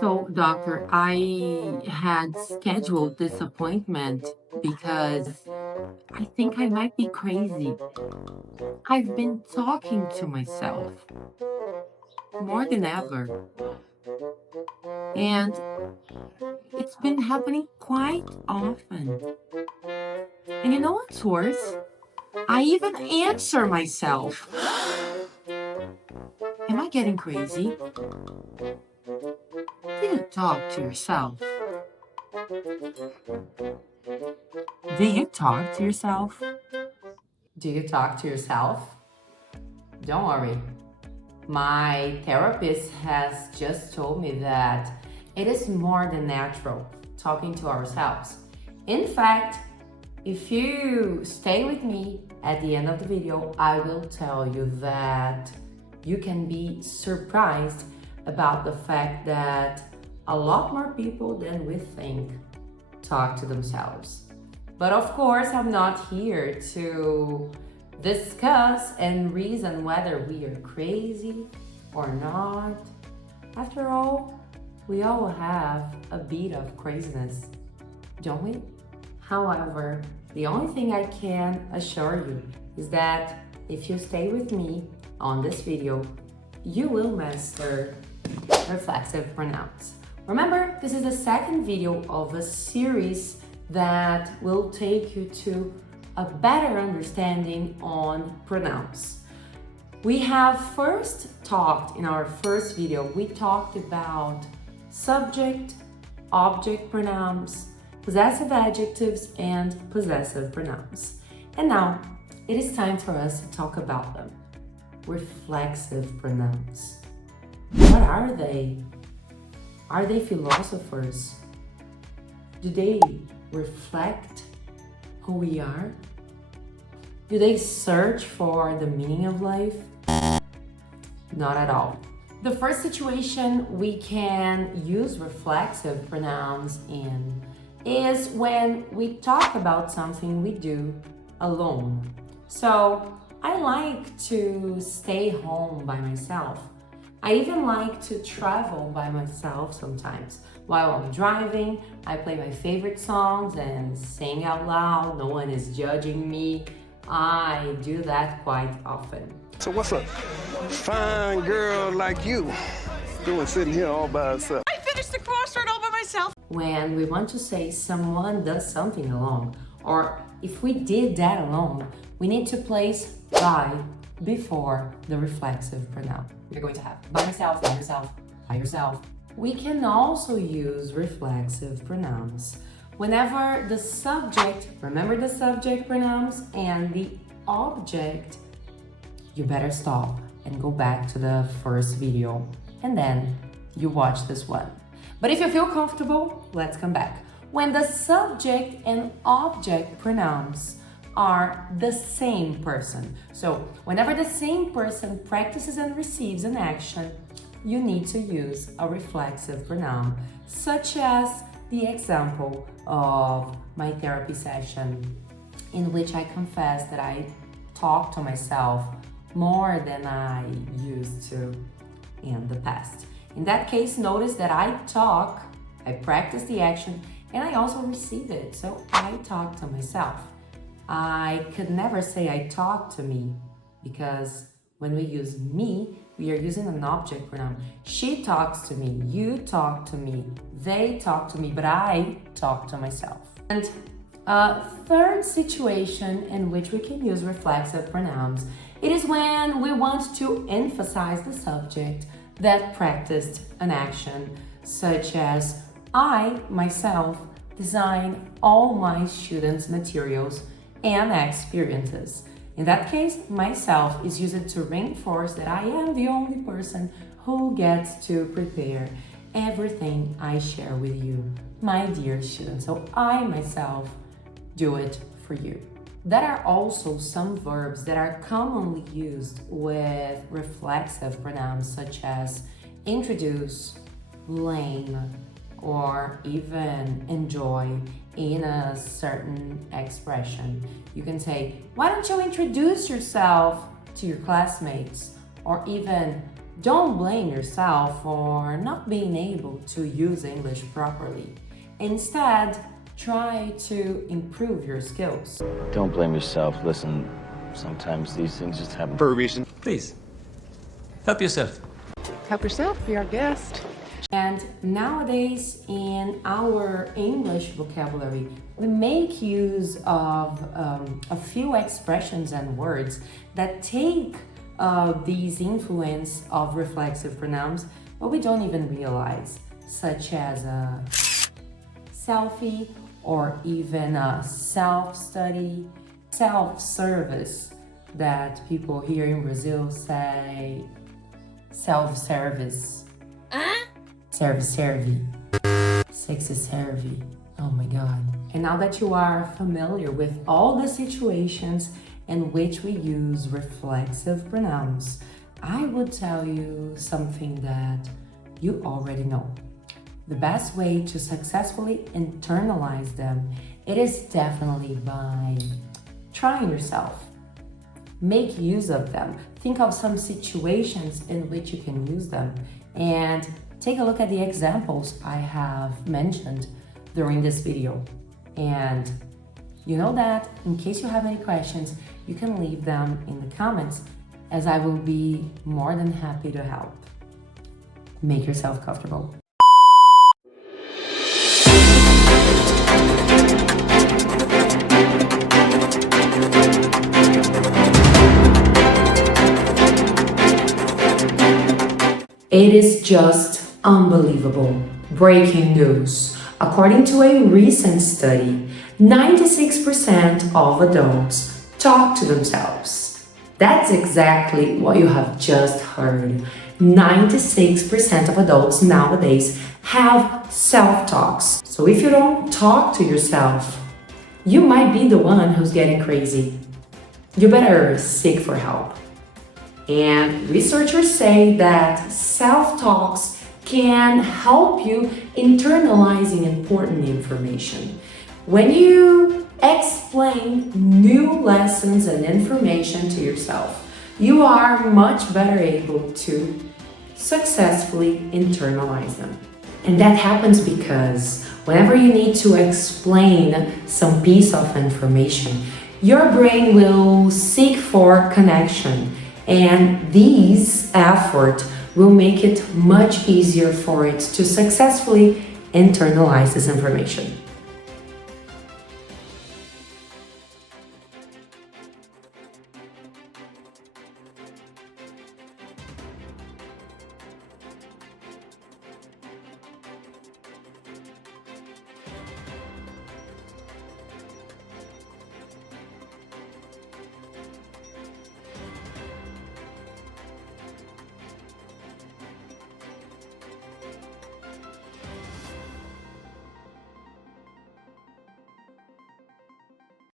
So, doctor, I had scheduled this appointment because I think I might be crazy. I've been talking to myself more than ever, and it's been happening quite often. And you know what's worse? I even answer myself. Am I getting crazy? Do you talk to yourself? Do you talk to yourself? Do you talk to yourself? Don't worry. My therapist has just told me that it is more than natural talking to ourselves. In fact, if you stay with me at the end of the video, I will tell you that you can be surprised about the fact that a lot more people than we think talk to themselves. But of course, I'm not here to discuss and reason whether we are crazy or not. After all, we all have a bit of craziness, don't we? However, the only thing I can assure you is that if you stay with me on this video, you will master reflexive pronouns. Remember, this is the second video of a series that will take you to a better understanding on pronouns. We have first talked in our first video, we talked about subject, object pronouns, possessive adjectives, and possessive pronouns. And now it is time for us to talk about them. Reflexive pronouns. What are they? Are they philosophers? Do they reflect who we are? Do they search for the meaning of life? Not at all. The first situation we can use reflexive pronouns in is when we talk about something we do alone. So, I like to stay home by myself. I even like to travel by myself sometimes. While I'm driving, I play my favorite songs and sing out loud. No one is judging me. I do that quite often. So what's a fine girl like you doing sitting here all by herself? I finished the crossword all by myself. When we want to say someone does something alone, or if we did that alone, we need to place by before the reflexive pronoun. We're going to have by myself, by yourself, by yourself. We can also use reflexive pronouns whenever the subject, remember the subject pronouns, and the object, you better stop and go back to the first video and then you watch this one. But if you feel comfortable, let's come back. When the subject and object pronouns are the same person. So whenever the same person practices and receives an action, you need to use a reflexive pronoun, such as the example of my therapy session, in which I confess that I talk to myself more than I used to in the past. In that case, notice that I talk, I practice the action, and I also receive it. So I talk to myself. I could never say I talk to me, because when we use me, we are using an object pronoun. She talks to me, you talk to me, they talk to me, but I talk to myself. And a third situation in which we can use reflexive pronouns, it is when we want to emphasize the subject that practiced an action, such as I, myself, design all my students' materials and experiences. In that case, myself is used to reinforce that I am the only person who gets to prepare everything I share with you, my dear students. So I, myself, do it for you. There are also some verbs that are commonly used with reflexive pronouns, such as introduce, blame, or even enjoy in a certain expression. You can say, why don't you introduce yourself to your classmates? Or even, Don't blame yourself for not being able to use English properly. Instead, try to improve your skills. Don't blame yourself. Listen, sometimes these things just happen For a reason. Please, help yourself. Help yourself, be our guest. And nowadays, in our English vocabulary, we make use of a few expressions and words that take these influence of reflexive pronouns, but we don't even realize, such as a selfie or even a self-study, self-service, that people here in Brazil say self-service. Serve, sexy serve. Oh my God. And now that you are familiar with all the situations in which we use reflexive pronouns, I would tell you something that you already know. The best way to successfully internalize them, it is definitely by trying yourself. Make use of them. Think of some situations in which you can use them, and take a look at the examples I have mentioned during this video. And you know that in case you have any questions, you can leave them in the comments, as I will be more than happy to help. Make yourself comfortable. It is just unbelievable. Breaking news. According to a recent study, 96% of adults talk to themselves. That's exactly what you have just heard. 96% of adults nowadays have self-talks. So if you don't talk to yourself, you might be the one who's getting crazy. You better seek for help. And researchers say that self-talks can help you internalizing important information. When you explain new lessons and information to yourself, you are much better able to successfully internalize them. And that happens because whenever you need to explain some piece of information, your brain will seek for connection, and this effort will make it much easier for it to successfully internalize this information.